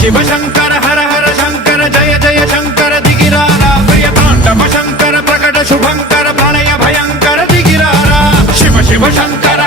शिव शंकर हर हर शंकर जय जय शंकर दिगिरारा प्रिय तांडव शंकर प्रकट शुभंकर प्रणय भयंकर दिगिरारा शिव शिव शंकर